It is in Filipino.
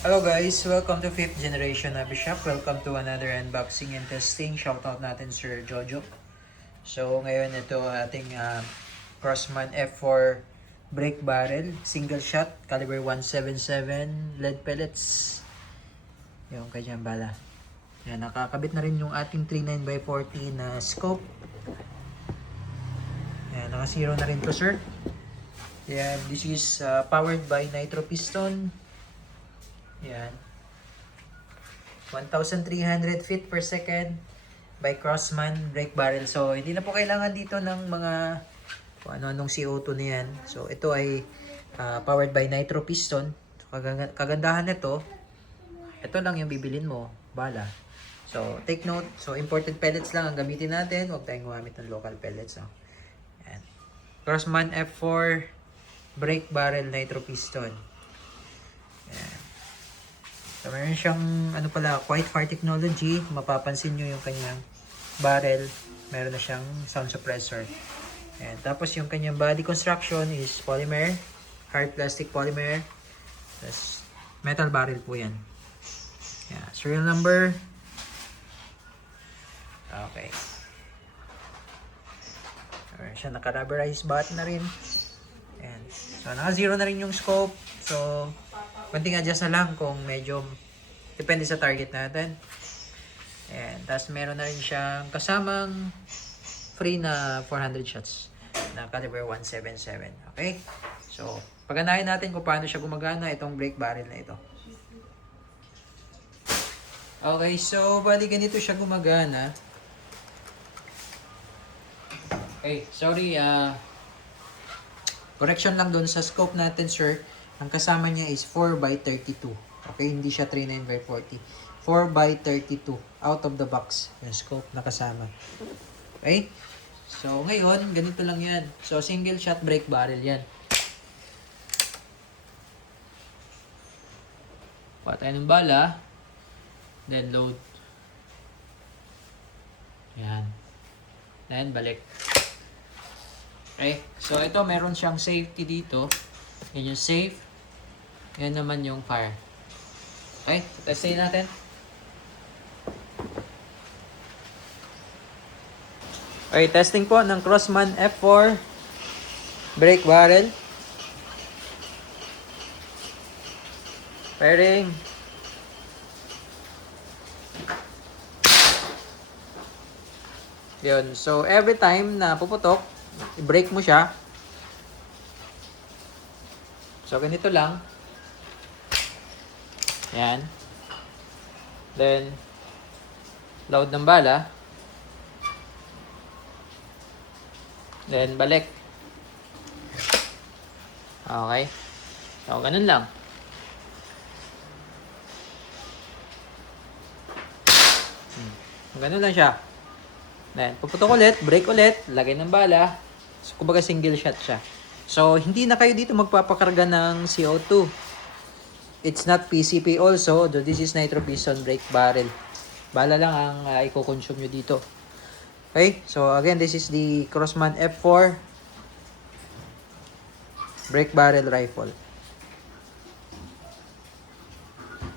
Hello guys, welcome to 5th generation Abishap. Welcome to another unboxing and testing. Shoutout natin Sir Jojo. So ngayon ito ating Crossman F4 brake barrel, single shot, caliber 177, lead pellets. Yung kanyang bala. Yan, nakakabit na rin yung ating 39x40 na scope. Yan, naka-zero na rin to sir. Yan, this is powered by nitro piston. Yan. 1,300 feet per second by Crossman brake barrel. So, hindi na po kailangan dito ng mga kung ano-anong CO2 na yan. So, ito ay powered by nitro piston. So, kagandahan nito, ito lang yung bibilin mo, bala. So, take note. So, imported pellets lang ang gamitin natin. Huwag tayong gumamit ng local pellets. No? Yan. Crossman F4 brake barrel nitro piston. Yan. So, meron siyang, Quiet Fire Technology. Mapapansin nyo yung kanyang barrel. Meron na siyang sound suppressor. And tapos yung kanyang body construction is polymer. Hard plastic polymer. Tapos, metal barrel po yan. Yeah, serial number. Okay. Meron siya naka-rubberized butt na rin. And, so, naka-zero na rin yung scope. So, konting adjust na lang kung medyo depende sa target natin. And tapos meron na rin siyang kasamang free na 400 shots na caliber 177. Okay? So, paganahin natin kung paano siya gumagana itong brake barrel na ito. Okay, so bali ganito siya gumagana. Okay, sorry, correction lang doon sa scope natin, sir. Ang kasama niya is 4x32. Okay, hindi siya 39x40. 4x32 out of the box yung scope na kasama. Okay? So, ngayon, ganito lang yan. So, single shot brake barrel yan. Kuha tayo ng bala. Then, load. Yan. Then, balik. Okay? So, ito, meron siyang safety dito. Yan yung safe. Yan naman yung fire. Okay, testin natin. Okay, testing po ng Crossman F4 brake barrel. Firing. Yun. So, every time na puputok, i-brake mo siya. So, ganito lang. Yan. Then, load ng bala. Then, balik. Okay. So, ganun lang. Ganun lang siya. Then, puputok ulit, brake ulit, lagay ng bala. So, kumbaga single shot siya. So, hindi na kayo dito magpapakarga ng CO2. It's not PCP also, though this is nitro piston brake barrel. Bala lang ang i-consume nyo dito. Okay, so again, this is the Crossman F4 brake barrel rifle.